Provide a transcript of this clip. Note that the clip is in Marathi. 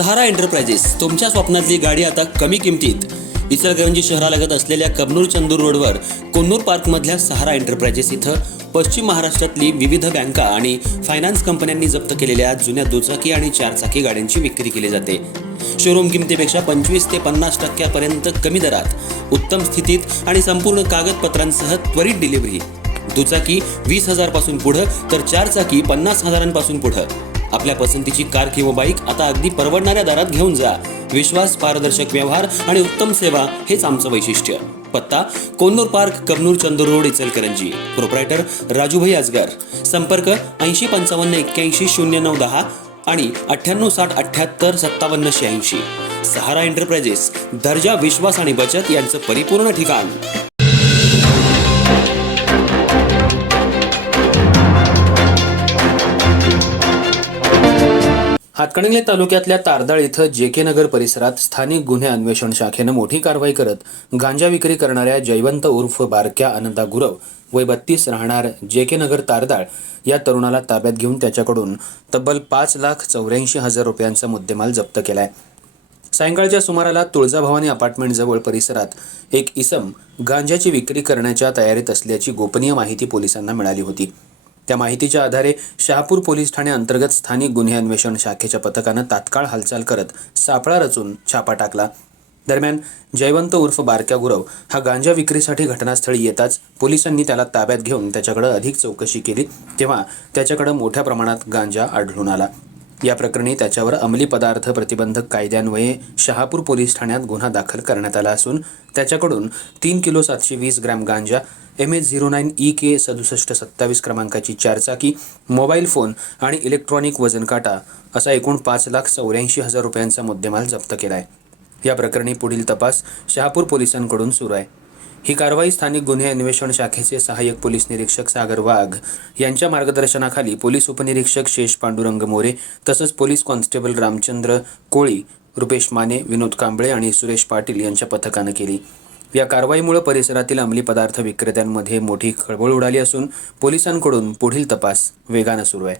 सहारा एंटरप्राइजेस तुमच्या स्वप्नातली गाडी आता कमी किमतीत. इचलकरंजी शहरालगत असलेल्या कबनूर चंदूर रोडवर कोन्नूर पार्कमधल्या सहारा एंटरप्राइजेस इथं पश्चिम महाराष्ट्रातली विविध बँका आणि फायनान्स कंपन्यांनी जप्त केलेल्या जुन्या दुचाकी आणि चारचाकी गाड्यांची विक्री केली जाते. शोरूम किमतीपेक्षा 25 ते 50% कमी दरात, उत्तम स्थितीत आणि संपूर्ण कागदपत्रांसह त्वरित डिलिव्हरी. दुचाकी 20,000 पासून पुढे तर चारचाकी 50,000 पासून पुढे. आपल्या पसंतीची कार किंवा बाईक आता अगदी परवडणाऱ्या दरात घेऊन जा. विश्वास, पारदर्शक व्यवहार आणि उत्तम सेवा हेच आमचं वैशिष्ट्य. पत्ता Konnur park, Kabnur Chandur road, Ichalkaranji. Proprietor Rajubhai Ajgar. संपर्क 8055810910 आणि 9860785786. सहारा एंटरप्राइजेस, दर्जा, विश्वास आणि बचत यांचं परिपूर्ण ठिकाण. हातकणंगले तालुक्यातल्या तारदाळ इथं जेके नगर परिसरात स्थानिक गुन्हे अन्वेषण शाखेनं मोठी कारवाई करत गांजा विक्री करणाऱ्या जयवंत उर्फ बारक्या आनंदा गुरव वय 32 राहणार जेके नगर तारदाळ या तरुणाला ताब्यात घेऊन त्याच्याकडून तब्बल 5,84,000 रुपयांचा मुद्देमाल जप्त केलाय. सायंकाळच्या सुमाराला तुळजाभवानी अपार्टमेंटजवळ परिसरात एक इसम गांजाची विक्री करण्याच्या तयारीत असल्याची गोपनीय माहिती पोलिसांना मिळाली होती. त्या माहितीच्या आधारे शहापूर पोलीस ठाणे अंतर्गत स्थानिक गुन्हे अन्वेषण शाखेच्या पथकानं तात्काळ हालचाल करत सापळा रचून छापा टाकला. दरम्यान जयवंत उर्फ बारक्या गुरव हा गांजा विक्रीसाठी घटनास्थळी येताच पोलिसांनी त्याला ताब्यात घेऊन त्याच्याकडे अधिक चौकशी केली, तेव्हा त्याच्याकडे मोठ्या प्रमाणात गांजा आढळून आला. या प्रकरणी त्याच्यावर अंमली पदार्थ प्रतिबंधक कायद्यान्वये शहापूर पोलीस ठाण्यात गुन्हा दाखल करण्यात आला असून त्याच्याकडून 3 किलो 720 ग्रॅम गांजा, MS09 EK 6727 क्रमांकाची चारचाकी, मोबाईल फोन आणि इलेक्ट्रॉनिक वजन काटा असा एकूण 5,84,000 रुपयांचा मुद्देमाल जप्त केलाय. या प्रकरणी पुढील तपास शहापूर पोलिसांकडून सुरू आहे. ही कारवाई स्थानिक गुन्हे अन्वेषण शाखेचे सहाय्यक पोलीस निरीक्षक सागर वाघ यांच्या मार्गदर्शनाखाली पोलीस उपनिरीक्षक शेष पांडुरंग मोरे तसंच पोलीस कॉन्स्टेबल रामचंद्र कोळी, रुपेश माने, विनोद कांबळे आणि सुरेश पाटील यांच्या पथकानं केली. या कारवाईमुळे परिसरातील अंमली पदार्थ विक्रेत्यांमध्ये मोठी खळबळ उडाली असून पोलिसांकडून पुढील तपास वेगानं सुरू आहे.